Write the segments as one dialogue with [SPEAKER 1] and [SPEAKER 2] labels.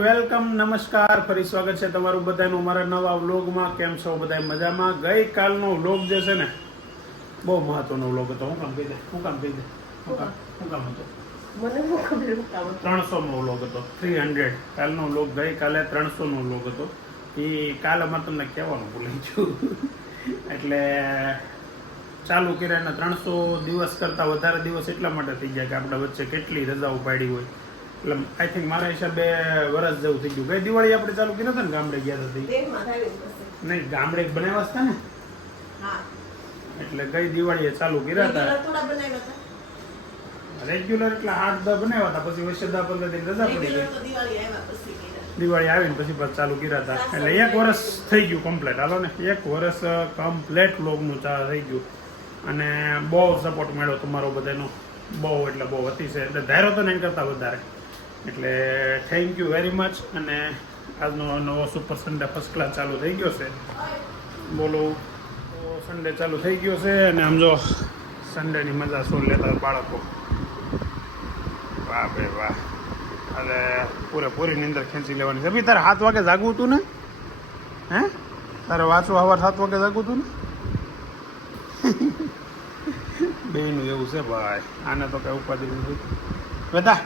[SPEAKER 1] Welcome નમસ્કાર. ફરી સ્વાગત છે તમારું બધાનું મારા નવા વ્લોગમાં. કેમ છો બધા મજામાં? ગઈકાલનો વ્લોગ જે છે ને બહુ મહત્વનો વ્લોગ હતો. હું કામ કહી દે હું કામ કહી દે હું કામ હું કામ હતો. ત્રણસોનો વ્લોગ હતો. Three hundred. કાલનો વ્લોગ ગઈકાલે ત્રણસોનો વ્લોગ હતો. એ કાલે મારે તમને કહેવાનું ભૂલી છું એટલે ચાલુ કર્યા ત્રણસો દિવસ કરતાં વધારે દિવસ એટલા માટે થઈ ગયા કે આપણે વચ્ચે કેટલી રજાઓ પાડી હોય. એટલે આઈ થિંક મારા હિસાબે વરસ જેવું થઈ ગયું. ગઈ દિવાળી આપણે ચાલુ કર્યો હતા ને ગામડે ગયા હતા. નહીં ગામડે બનાવ્યા હતા ને? એટલે ગઈ દિવાળીએ ચાલુ કર્યા હતા. રેગ્યુલર એટલે આઠ દસ બનાવ્યા હતા પછી વચ્ચે દસ પંદર દિન રજા પડી ગઈ.
[SPEAKER 2] દિવાળી
[SPEAKER 1] આવીને પછી બસ ચાલુ કર્યા હતા. એટલે એક વર્ષ થઈ ગયું કમ્પ્લેટ હાલો ને એક વર્ષ કમ્પ્લેટ વ્લોગનું ચા થઈ ગયું. અને બહુ સપોર્ટ મળ્યો તમારો બધાનો. બહુ એટલે બહુ અતિશય એટલે ધારો તો નહીં કરતા વધારે. એટલે થેન્ક યુ વેરી મચ અને આજનો નવો સુપર સન્ડે ફર્સ્ટ ક્લાસ ચાલુ થઈ ગયો છે. બોલો સન્ડે ચાલુ થઈ ગયો છે અને આમ જો સન્ડેની મજા શું લેતા બાળકો? વાહ ભાઈ વાહ. અને પૂરેપૂરીની અંદર ખેંચી લેવાની છે. ભાઈ તારે સાત વાગે જાગવું હતું ને? હે? તારે વાંચવું સવાર સાત વાગે જાગવું હતું ને? બેનું એવું છે ભાઈ. આને તો કઈ ઉપાધિ નથી. વેદા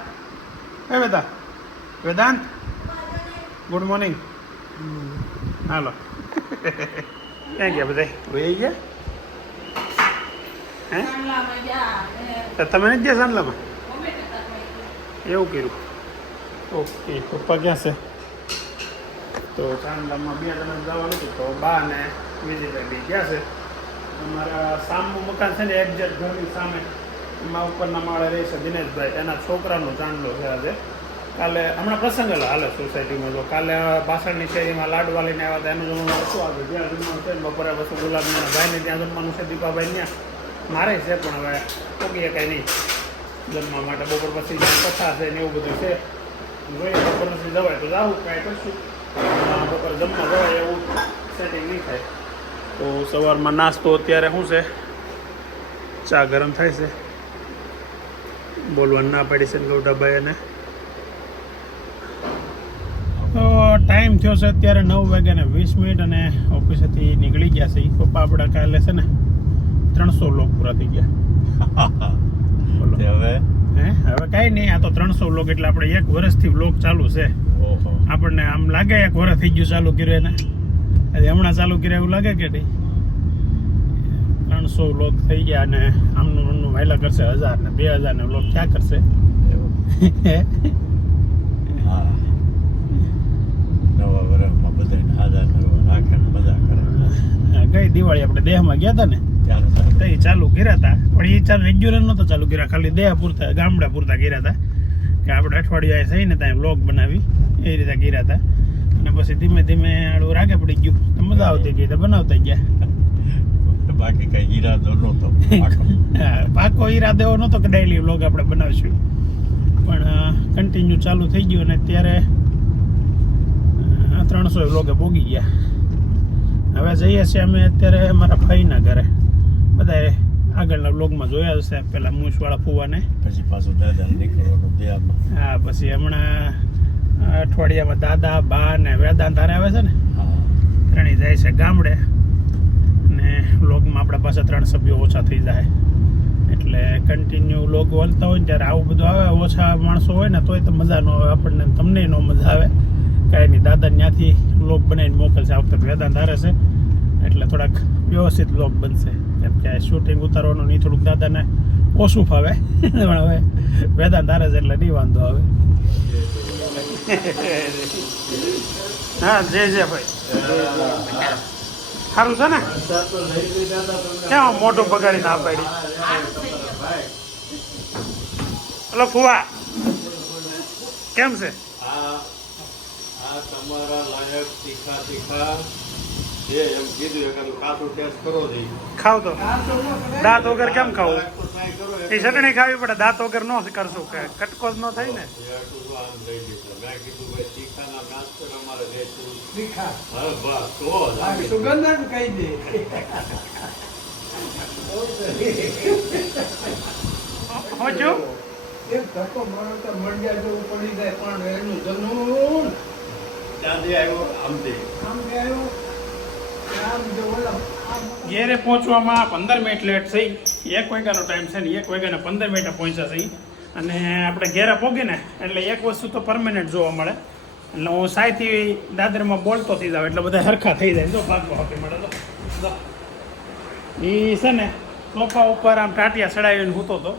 [SPEAKER 1] એ વેદા? વેદાંત? ગુડ મોર્નિંગ હાલો. ક્યાં ગયા બધા? ભાઈ ગયા? હે? તમે નથી ગયા સાંડલામાં? એવું કર્યું. ઓકે પપ્પા ક્યાં છે? તો ચાંદલામાં બે જણા જવાનું હતું તો બા ને વિજયભાઈ ગયા છે. અમારા સામનું મકાન છે ને એક્ઝેક્ટ ઘરની સામે. એમાં ઉપરના માળે રહે છે દિનેશભાઈ એના છોકરાનો ચાંદલો છે આજે. કાલે હમણાં પ્રસંગ હાલે સોસાયટીમાં જો. કાલે પાછળની શેરીમાં લાડવા લઈને આવ્યા હતા. એનું જમવાનું ઓછું આવ્યું જ્યાં જમવાનું છે બપોરે વસ્તુ ગુલાબના ભાઈને ત્યાં જમવાનું છે દીપાભાઈ ત્યાં મારે છે, પણ હવે પોગીએ કાંઈ નહીં જમવા માટે. બપોર પછી કથા છે ને એવું બધું છે. જોઈએ બપોર પછી જવાય તો જાવું કાંઈ કરશું. બપોર જમવા જવાય એવું સેટિંગ નહીં થાય. તો સવારમાં નાસ્તો અત્યારે શું છે? ચા ગરમ થાય છે. બોલવાનું ના પાડી છે ગૌડાભાઈ અને તો ટાઈમ થયો છે અત્યારે નવ વાગ્યા ને વીસ મિનિટ અને ઓફિસેથી નીકળી ગયા છે. પપ્પા આપણા કાલે છે ને ત્રણસો લોક પૂરા થઈ ગયા.
[SPEAKER 3] હવે?
[SPEAKER 1] હવે કાંઈ નહીં આ તો ત્રણસો લોક એટલે આપણે એક વર્ષથી બ્લોક ચાલુ છે.
[SPEAKER 3] ઓહો.
[SPEAKER 1] આપણને આમ લાગે એક વર્ષ થઈ ગયું ચાલુ કર્યું એને. હમણાં ચાલુ કર્યા એવું લાગે કે નહીં? ત્રણસો વ્લોગ થઈ ગયા અને આમનું આમનું વાયલા કરશે હજાર ને બે હજાર ને વ્લોગ ક્યાં કરશે? ગઈ દિવાળી આપણે દેહમાં ગયા હતા ને? તો. એ ચાલુ કર્યા હતા પણ એ ચાલુ રેગ્યુલર નહોતા ચાલુ કર્યા. ખાલી દેહ પૂરતા ગામડા પૂરતા કર્યા હતા કે આપણે અઠવાડિયા થઈને ત્યાં વ્લોગ બનાવી. એ રીતે કર્યા હતા અને પછી ધીમે ધીમે આડું રાગે પડી ગયું. મજા આવતી ગઈ. તો બનાવતા ગયા.
[SPEAKER 3] બાકી કઈ ઈરાદો નહોતો. પાકો.
[SPEAKER 1] ઈરાદો એવો નહોતો કે ડેઈલી વ્લોગ આપણે બનાવીશું. પણ કન્ટિન્યુ ચાલુ થઈ ગયું અને અત્યારે ત્રણસો વ્લોગે ભોગી ગયા. હવે જઈએ છીએ અમે અત્યારે મારા ભાઈના ઘરે. બધા આગળના બ્લોગમાં જોયા હશે પેલા મૂછવાળા ફુવાને.
[SPEAKER 3] પછી પાછું દાદા નીકળવાનું
[SPEAKER 1] હા પછી હમણાં અઠવાડિયામાં દાદા બા ને વેદાંત આવે છે ને? ત્રણેય જાય છે ગામડે. અને વ્લોગમાં આપણા પાસે ત્રણ સભ્યો ઓછા થઈ જાય. એટલે કન્ટિન્યુ વ્લોગ વળતા હોય ને ત્યારે આવું બધું આવે ઓછા માણસો હોય ને તોય તો મજા ન આવે. આપણને તમને ન મજા આવે. કાંઈ નહીં દાદા ત્યાંથી વ્લોગ બનાવીને મોકલશે. આ વખતે વેદાંત ધારે છે. એટલે થોડાક વ્યવસ્થિત વ્લોગ બનશે. કેમ કે શૂટિંગ ઉતારવાનું નહીં થોડુંક દાદાને ઓછું ફાવે. પણ હવે વેદાંત ધારે છે એટલે નહીં વાંધો આવે. હા જય જય ભાઈ. સારું છે ને? કેમ મોટું બગાડી ના પાડી? હલો, ફુવા. કેમ છે?
[SPEAKER 3] તમારા લાયક તીખા તીખા
[SPEAKER 1] ખાવ તો. દાંત વગર કેમ ખાવું? એ ચટણી ખાવી પડે દાંત વગર ન કરશું. કે કટકો જ ન થાય ને?
[SPEAKER 3] એ આટલું તો આમ લઈ લીધું મેં કીધું ભાઈ તીખાના નાસ્તો અમારે રહેતું હા બસ તો જ આપી દો.
[SPEAKER 4] સુગંધન કહી દે.
[SPEAKER 1] હોજુ?
[SPEAKER 4] એક ધક્કો મારો તો મંડ્યા જેવું પડી જાય પણ એનું જનૂન.
[SPEAKER 3] ત્યાંથી આવ્યો આમથી.
[SPEAKER 4] આમ આવ્યો? આમ આમ
[SPEAKER 1] ઘેરે પહોંચવામાં પંદર મિનિટ લેટ થઈ. એક વાગ્યાનો ટાઈમ છે ને એક વાગ્યાને પંદર મિનિટે પહોંચ્યા છે અને આપણે ઘેરે પહોંચી ને એટલે એક વસ્તુ તો પરમેનન્ટ જોવા મળે. એટલે હું સાયથી દાદરમાં બોલતો થઈ જાઉં એટલે બધા હરખા થઈ જાય. જો ભાગવા આપી મળે તો એ છે ને સોફા ઉપર આમ ટાટિયા ચડાવીને હૂતો હતો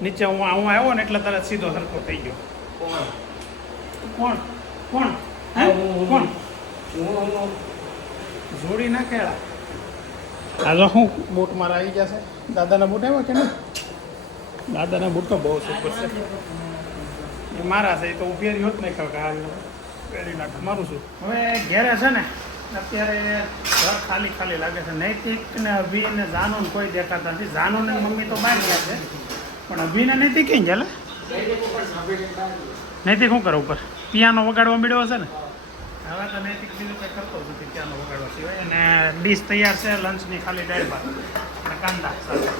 [SPEAKER 1] નીચે હું હું આવ્યો ને એટલે તરત સીધો સરખો થઈ ગયો. કોણ? કોણ? કોણ? કોણ? જોડી ના ખેડા. શું હું બૂટ મારા આવી ગયા છે દાદાના બૂટ આવ્યા કે નહીં? દાદાના બૂટ તો બહુ સુપર છે. એ મારા છે એ તો પહેરી હોત નહીં ખબર હાલ. પહેરી નાખ. મારું છું હવે ઘેરે છે ને અત્યારે ઘર ખાલી ખાલી લાગે છે. નૈતિક ને અભી ને જાનુ ને કોઈ દેખાતા નથી. જાનુ ને મમ્મી તો બહાર ગયા છે. પણ અભિને નૈતિક કઈ ચાલે નૈતિક શું કરે ઉપર? પિયાનો વગાડવા મળ્યો હશે ને? હવે તો નૈતિક કંઈ કરતો નથી પિયાનો વગાડવા સિવાય. અને ડીશ તૈયાર છે લંચની ખાલી દાળ ભાત અને કાંદા સાથે.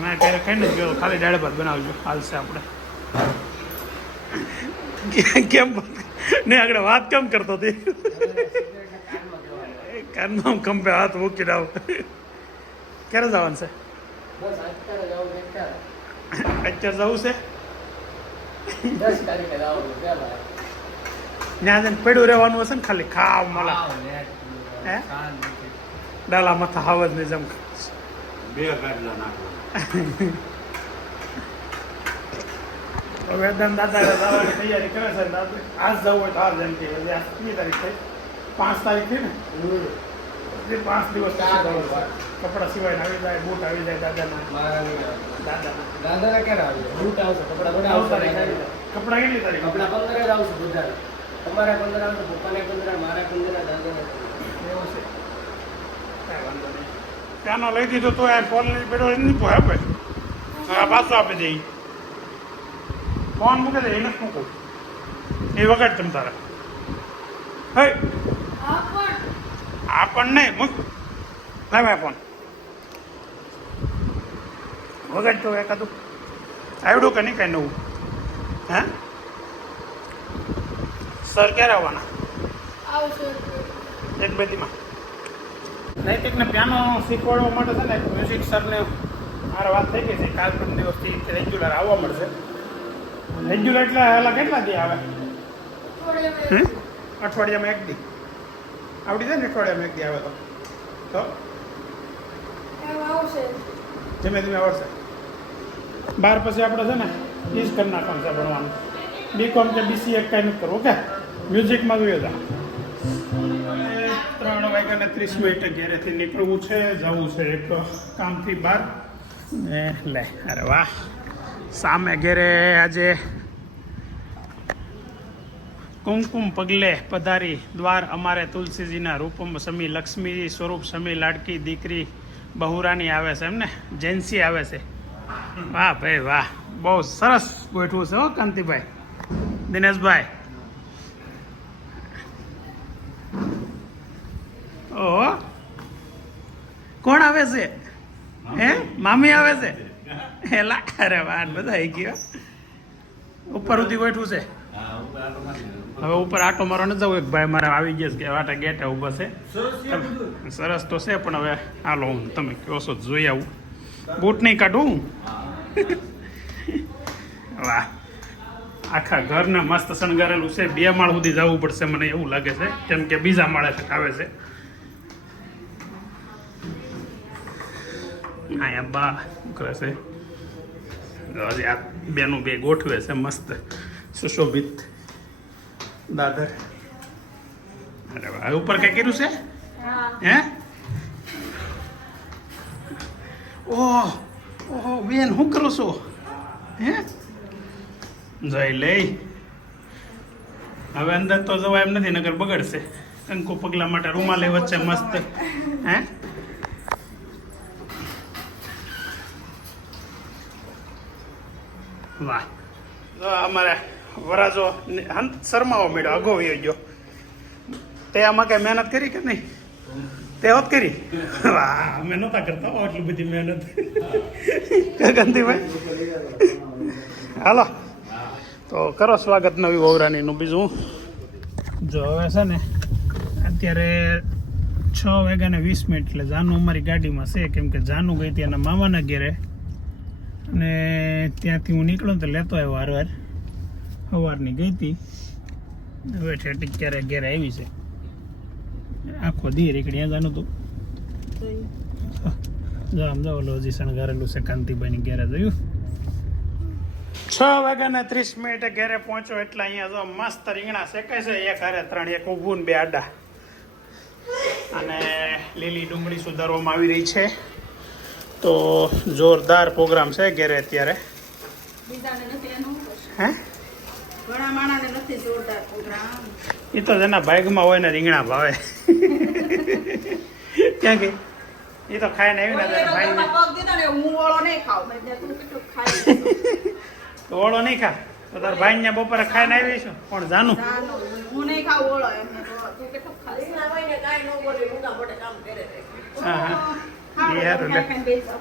[SPEAKER 1] મેં ક્યારે ખાઈને જ ગયો ખાલી દાળ ભાત બનાવજો. હાલશે આપણે. કેમ નહીં આગળ વાત કેમ કરતો હતી કાનમાં કંપે હાથ મૂકીને આવ? ક્યારે જવાનું છે?
[SPEAKER 4] અત્યારે જાવ
[SPEAKER 1] જવું છે?
[SPEAKER 4] દસ તારીખે જવાનું પહેલા
[SPEAKER 1] ત્યાં જઈને પડ્યું રહેવાનું હશે ને ખાલી? ખાવ મળા હે? ડાલા માથા જેમ
[SPEAKER 3] બે ગાડલા
[SPEAKER 1] હવે એકદમ દાદા જવાની તૈયારી કરે છે આજ જવું હોય તો આ હજી આજ કેટલી તારીખ થઈ? પાંચ તારીખ થઈ ને? પાંચ દિવસ કપડા સિવાય આવી જાય બૂટ આવી જાય દાદાના. દાદાના.
[SPEAKER 4] દાદાને ક્યારે આવ્યો બૂટ આવશે કપડા બધા આવશે.
[SPEAKER 1] આવી કપડા કેટલી તારીખ?
[SPEAKER 4] કપડા પંદર આવશે બધા તમારે આવશે પપ્પાને પંદર મારે પંદર દાદાને
[SPEAKER 1] એવું છે. કાંઈ વાંધો નહીં. ત્યાંનો લઈ દીધો તો એ ફોન લઈ બેઠો એને નહીં પોહે ભાઈ હા પાછો આપી દઈ ફોન મૂકે દે એને શું કહું એ વગર તમ તારે. હે? આ પણ. નહીં મૂક. લાવ મેં ફોન. વગર તો એકાદું. આવડું કે નહીં કાંઈ નવું? હે? સર ક્યારે આવવાના? એક બે દીમાં. નૈતિકને પિયાનો શીખવાડવા માટે છે ને મ્યુઝિક સરને મારે વાત થઈ ગઈ છે કાલ પણ દિવસથી રેગ્યુલર આવવા મળશે. રેગ્યુલર એટલે હેલા કેટલા દી આવે? અઠવાડિયામાં એક દી. આવડી જાય ને અઠવાડિયામાં એક દી આવે તો? તો? ધીમે ધીમે આવડશે બાર પછી આપણે છે ને ઈજ કરી નાખવાનું છે ભણવાનું બીકોમ કે બીસી એક કાંઈ નથી કરવું ઓકે? મ્યુઝિકમાં જોઈએ હતા ત્રણ વાગ્યાને ત્રીસ મિનિટે ઘેરેથી નીકળવું છે, જવું છે એક કામથી બહાર. ને લે, અરે વાહ. સામે ઘેરે આજે કુમકુમ પગલે પધારી દ્વાર અમારે તુલસીજીના રૂપમ સમી લક્ષ્મી સ્વરૂપ સમી લાડકી દીકરી બહુરાની આવે છે એમને જેન્સી આવે છે. વાહ ભાઈ વાહ. બહુ સરસ ગોઠવું છે હો, કાંતિભાઈ. દિનેશભાઈ. ઓહો. કોણ આવે છે? હે? મામી આવે છે? હેલા અરે વાહ બધા આવી ગયા. ઉપર સુધી બેઠું છે. હવે ઉપર આટો મારો ન જવું. એક ભાઈ મારા આવી ગયા છે કે આટા ગેટે ઊભા છે. સરસ તો છે પણ હવે હાલો હું તમે કહો છો જોઈ આવું. બૂટ નહીં કાઢું હું? વાહ. આખા ઘરને મસ્ત શણગારેલું છે. બે માળ સુધી જવું પડશે મને એવું લાગે છે. કેમ કે બીજા માળે આવે છે. અહીંયા બા. શું કરે છે. આ બેનું બે ગોઠવે છે મસ્ત સુશોભિત દાદર. અરે વાહ ઉપર કઈ કર્યું છે? હે. ઓહ ઓહો બેન શું કરો છો? હે? જઈ લઈ. હવે અંદર તો જવા એમ નથી નગર બગડશે. કંકુ પગલા માટે રૂમાલે વચ્ચે મસ્ત હે વાહ તો અમારે વરાજો હંત શરમાવો મેળ્યો અગો વયો ગયો. તે આમાં કઈ મહેનત કરી કે નહીં? તે હોત કરી? વાહ, અમે નહોતા કરતા આટલી બધી મહેનત. ગંધીભાઈ હાલો. તો કરો સ્વાગત નવી વવરાનીનું બીજું. જો હવે છે ને, અત્યારે છ વાગ્યા ને વીસ મિનિટ, એટલે જાનું અમારી ગાડીમાં છે, કેમ કે જાનુ ગઈ હતી એના મામાના ઘેરે. અને ત્યાંથી હું નીકળું તો લેતો આવ્યો વાર વાર સવારની ગઈ હતી. હવે ઠેઠી ક્યારે ઘેરે આવી છે. આખો દી રેકડી ત્યાં જાનું તું. જો આમ જો ઓલો હજી શણગારેલું છે, કાંતિભાઈની ઘેરે જોયું છ વાગ્યા ને ત્રીસ મિનિટે ઘરે પહોંચો એટલે અહીંયા જો મસ્ત રીંગણા શેકાય છે, એક હારે ત્રણ, એક ઊભું ને બે આડા. અને લીલી ડુંગળી સુધારવામાં આવી રહી છે. તો જોરદાર પ્રોગ્રામ છે ઘેરે અત્યારે? હે?
[SPEAKER 2] ઘણા માણસને નથી જોરદાર પ્રોગ્રામ.
[SPEAKER 1] એ તો જેના ભાગમાં હોય ને રીંગણા ભાવે. ક્યાં કે એ તો ખાઈને આવી ને
[SPEAKER 2] ઓળો નહીં ખાવ મેં કીધું, તું કેટલું ખાઈ
[SPEAKER 1] તો ઓળો નહીં ખા. તો તારા ભાઈ ને બપોરે ખાઈને આવી છું પણ જાનું?
[SPEAKER 2] નહીં ખાવ ઓળો?
[SPEAKER 1] હા હા. લે.
[SPEAKER 2] બેસી.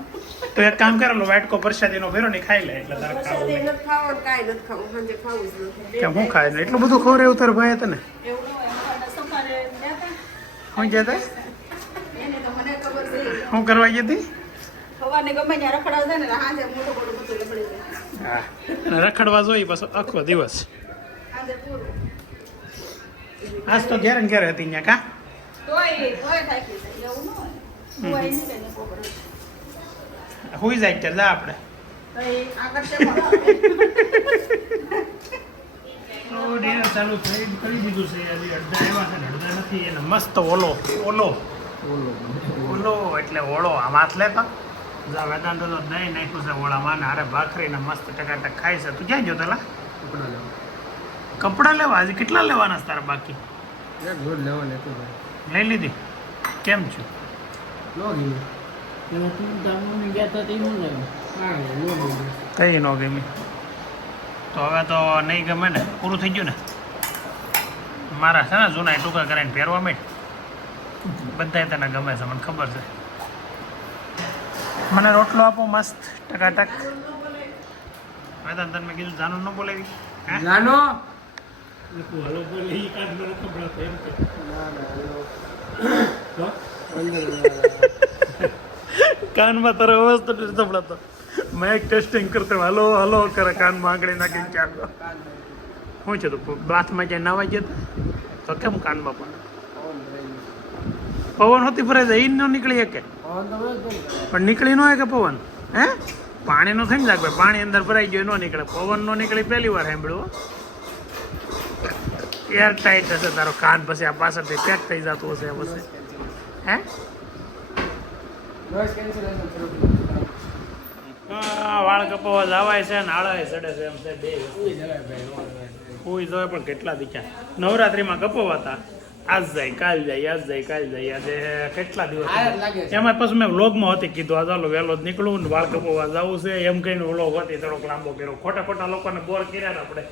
[SPEAKER 1] તો એક કામ કરેલો વાટકો પ્રસાદીનો ભેરો ને ખાઈ લે એટલે તારે ખાવું
[SPEAKER 5] પ્રસાદી નથી ખાવાનું, ખાવું. સાંજે ખાવું જ નથી.
[SPEAKER 1] કેમ હું ખાય ને એટલું બધું ખોરે ઉતર ભાઈ તને
[SPEAKER 2] હું જતા.
[SPEAKER 1] શું કરવા
[SPEAKER 2] ત્યાં રખડાવ ને.
[SPEAKER 1] હા જોઈ પાછો આખો દિવસ આજ તો ઘેર ને ઘેર હતી ત્યાં કા
[SPEAKER 2] એવું.
[SPEAKER 1] હુઈ જાય ચાલ જા આપણે. ચાલુ થઈ કરી દીધું છે હજી અડધા આવ્યા છે ને અડધા નથી એને મસ્ત ઓલો. ઓલો. ઓલો. એટલે ઓળો આમ હાથ લેતા જા વેદાંત તો દહીં નાખ્યું છે ઓળામાં ને હારે ભાખરીને મસ્ત ટકાટક ખાય છે. તું ક્યાં ગયો પેલા
[SPEAKER 4] કપડાં લેવા.
[SPEAKER 1] કપડાં લેવા? હજી કેટલા લેવાના છે તારા બાકી. લઈ લીધી? કેમ છું?
[SPEAKER 4] નો ગયું. એમાં તું ગામમાં ગયા તા તે નો ગયું. હા, નો ગયું.
[SPEAKER 1] કઈ ન ગમે? તો હવે તો નહીં ગમે ને પૂરું થઈ ગયું ને? મારા છે ને જૂના ટૂંકા કરીને પહેરવા મેં બધાય તને ગમે છે મને ખબર છે. મને રોટલો આપો મસ્ત ટકાટક. વેદાંત તને મેં કીધું જાનો ન બોલાવી.
[SPEAKER 4] જાનો?
[SPEAKER 1] હલો બોલે કાઢ મેં કપડાં કે.
[SPEAKER 4] ના, ના.
[SPEAKER 1] કાનમાં તારો અવાજ તો નથી સંભળાતો. મેં ટેસ્ટિંગ કરતો હલો હલો, કરે, કાનમાં આંગળી નાખીને ચાલો શું છે તું? બાથમાં જાય નાવા ગયા તો? કેમ કાનમાં પણ?
[SPEAKER 4] પવન
[SPEAKER 1] હોતી ફરે છે એ ન નીકળી શકે. પણ નીકળી ન હોય કે પવન. હે? પાણીનો થઈ ને લાગે પાણી અંદર ભરાઈ ગયો ન નીકળે. પવન નો નીકળી પહેલી વાર સાંભળ્યું એર ટાઈટ હશે તારો, કાન પછી આ પાછળથી પેક થઈ જતું હશે પછી હે? વાળ કપાવા છે ને ચડે છે એમ છે બે. કોઈ પણ કેટલા દીકરા નવરાત્રીમાં કપાવાતા આજ જાય કાલ જાય આજ જાય કાલ જાય આજે કેટલા દિવસ એમાં પછી મેં વ્લોગમાં હતી કીધું આ ચાલો વહેલો જ નીકળું ને વાળ કપાવવા જવું છે. એમ કહીને વ્લોગ હતી થોડોક લાંબો કર્યો. ખોટા ખોટા લોકોને બોર કર્યા ને આપણે.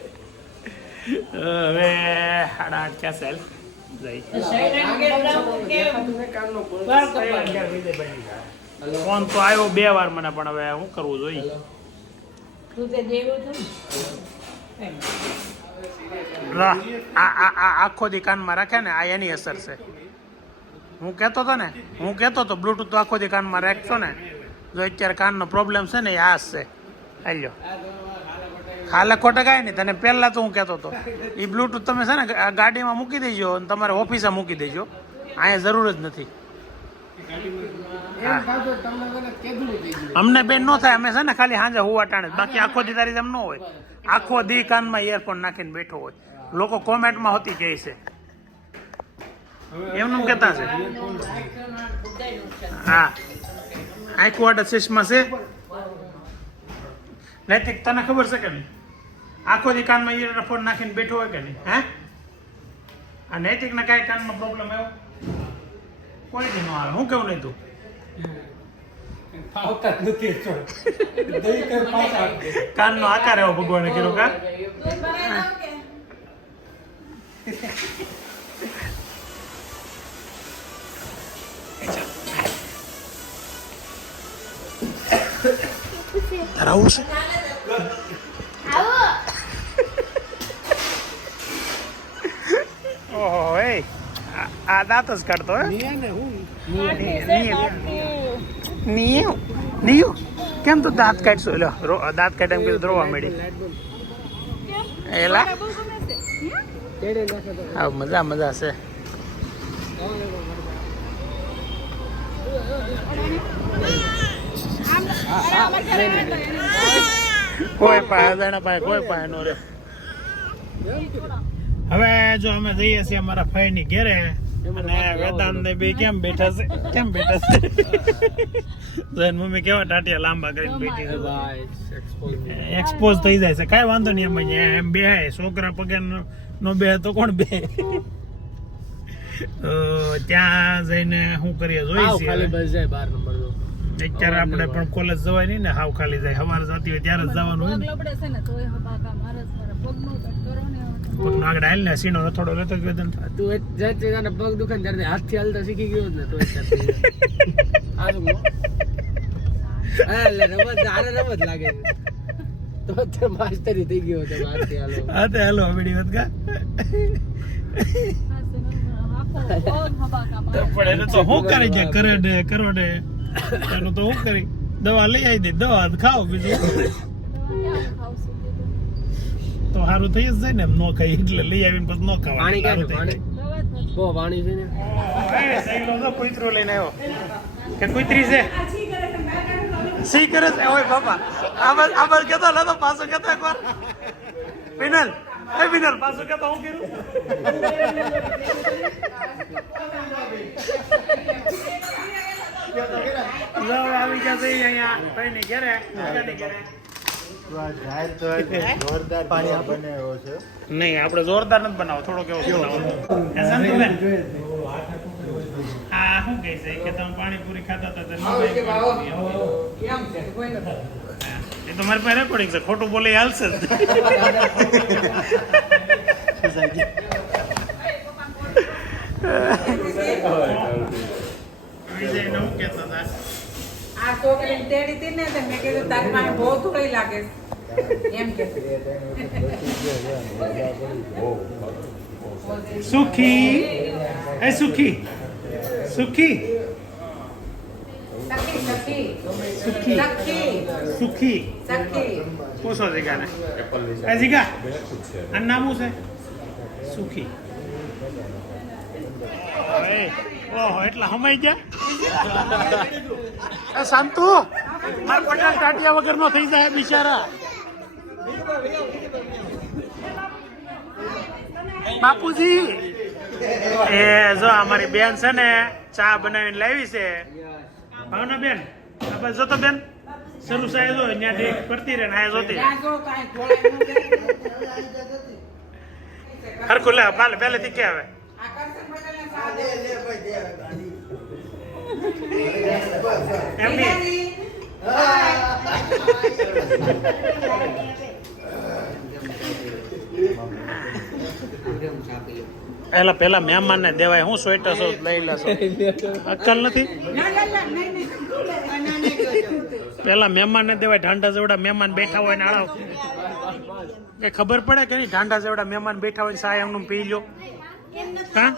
[SPEAKER 1] હવે સાડા આઠ ક્યાં સેલ ફોન તો આવ્યો બે વાર મને પણ હવે શું કરવું જોઈએ? રા આ આ આ આખો દી કાનમાં રાખે ને આ એની અસર છે. હું કહેતો હતો ને હું કહેતો હતો બ્લૂટૂથ તો આખો દી કાનમાં રાખશો ને જો અત્યારે કાનનો પ્રોબ્લેમ છે ને એ આ છે. હાલ્યો. ખાલે ખોટા કાંઈ નહીં. તને પહેલાં તો હું કહેતો હતો એ બ્લૂટૂથ તમે છે ને ગાડીમાં મૂકી દેજો અને તમારે ઓફિસે મૂકી દેજો. અહીંયા જરૂર જ નથી. અમને બેન ન થાય, અમે છે ને ખાલી સાંજે હુવા ટાણે બાકી આખો દી તારી એમ ન હોય. આખો દી કાનમાં ઇયરફોન નાખીને બેઠો હોય. લોકો કોમેન્ટમાં હોતી કહે છે. એમનું કહેતા છે. હા. આડા ચશ્મા છે. નૈતિક તને ખબર છે કે નહીં? આખો દી કાનમાં ઇયરફોન નાખીને બેઠો હોય કે નહીં? હે? આ નૈતિકના કાંઈ કાનમાં પ્રોબ્લેમ આવ્યો? કોઈ દી નો આવે. હું કેવું નહીં તું. કાનનો આકાર એવો ભગવાને કર્યો કા?
[SPEAKER 2] કે?
[SPEAKER 1] ધરાવું છે? દાંત જ કાઢતો હે?
[SPEAKER 4] નિયા
[SPEAKER 1] નીયું નીયું કેમ તું દાંત કાઢશો? લો દાંત કાઢે એમ કીધું રોવા મળી એલા હા મજા મજા છે. કોઈ પાસે દાણા પાસે કોઈ પાસે નો રે હવે જો અમે જઈએ છીએ અમારા ભાઈ ની ઘેરે અને વેદાંત ને બે કેમ બેઠા છે? કેમ બેઠા છે? તો મમ્મી કેવા ટાટિયા લાંબા કરીને બેઠી છે?
[SPEAKER 4] એક્સપોઝ
[SPEAKER 1] એક્સપોઝ થઈ જાય છે. કાંઈ વાંધો નહીં એમ અહીંયા. એમ બેહાય છોકરા પગે નો- બે તો કોણ બે ત્યાં જઈને શું કરીએ?
[SPEAKER 4] આવ ખાલી બસ જાય બાર નંબર
[SPEAKER 1] અત્યારે આપણે પણ કોલેજ જવાય નહીં ને હાવ ખાલી જાય. હવાર જતી હોય ત્યારે જ જવાનું હોય ને.
[SPEAKER 2] લબડે છે ને ને
[SPEAKER 1] સીનો થોડો લેતો વેદન
[SPEAKER 4] તું એ જાતે તને પગ દુખાન ત્યારે હાથથી હાલતા શીખી ગયો ને તો? હા. એટલે રમત આને રમત લાગે. તો તે માસ્ટરી થઈ ગયો તો હાથથી હાલો.
[SPEAKER 1] હા તે હાલો બીડી વાત કા પણ એને તો શું કરી જાય કરે ને કરો ને એનું તો શું કરી. દવા લઈ આવી દે દવા ખાઓ બીજું. તો સારું થઈ જ જાય ને એમ ન ખાઈ એટલે લઈ આવીને પછી ન ખાવા
[SPEAKER 4] પાણી ક્યાં છે પાણી બહુ પાણી છે ને
[SPEAKER 1] કુતરો લઈને આવ્યો કે કુતરી છે સી કરે છે ઓય બાપા આબર આબર કેતો લે તો પાછો કેતો એકવાર પિનલ એ વિનલ પાછો કેતો હું કર્યું જો આવી જશે અહીંયા ભાઈની ઘરે કાકાની ઘરે નહીં આપણે જોરદાર નથી બનાવો થોડોક કેવો બનાવો આ શું કહે છે? કે તમે પાણીપુરી ખાતા હતા. એ તો મારી પાસે રેકોર્ડિંગ છે. ખોટું બોલે એ હાલશે વિજય નવું કહેતા હતા?
[SPEAKER 6] આ છોકરીને તેડી હતી ને મેં કીધું તારી પાસે બહુ થોડી લાગે. એમ કે.
[SPEAKER 1] સુખી. એ સુખી. સુખી.
[SPEAKER 6] સખી સખી.
[SPEAKER 1] સુખી.
[SPEAKER 6] સખી.
[SPEAKER 1] સુખી.
[SPEAKER 6] સખી.
[SPEAKER 1] પૂછો જીગાને એ જીગા. આ નામું છે? સુખી. ઓહો એટલા હમાઈ ગયા? એ શાંતુ માર પટેલ ટાટિયા વગર નો થઈ જાય બિચારા. બાપુજી. એ જો અમારી બેન છે ને ચા બનાવીને લાવી છે. ભાવના બેન આપણે જોતો બેન? શરૂ સાહેબ જો ત્યાંથી કરતી રહે ને આ જોતી હરખું લે પહેલેથી કે આવે
[SPEAKER 6] આ કરશન પટેલને સાથ દે.
[SPEAKER 1] એમની
[SPEAKER 6] મીનાજી,
[SPEAKER 1] એલા પેલા મહેમાન ને દેવાય હું સ્વેટર છો લઈ લેશો અક્કલ નથી. પેલા મહેમાન ને દેવાય ઢાંઢા જેવડા મહેમાન બેઠા હોય ને આળાવ કે ખબર પડે કે નહીં? ઢાંઢા જેવડા મહેમાન બેઠા હોય ને સાહેબ એમનું પી લો હા?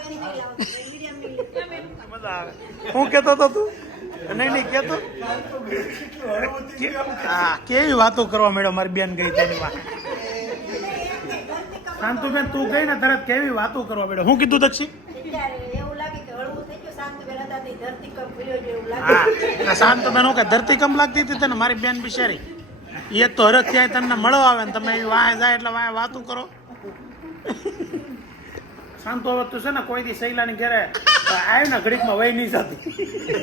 [SPEAKER 1] હું કેતો તો તું? નહીં નહીં, કેતો. કેવી વાતો કરવા મેડમ મારી બેન ગઈ તેની વાત? શાંતુબેન, તું ગઈ ને તરત કેવી વાતો કરવા મળ્યો હું કીધું દક્ષી? શાંતુબેન હું કે ધરતીકંપ લાગતી હતી તને મારી બેન બિચારી? એક તો હરખ ત્યાં તમને મળવા આવે ને તમે વાહે જાય એટલે વાહે વાતું કરો. શાંતુ, હવે તું છે ને કોઈ દી સૈલાની ઘરે આવ્યો ને ઘડીકમાં વહી નહીં જતી.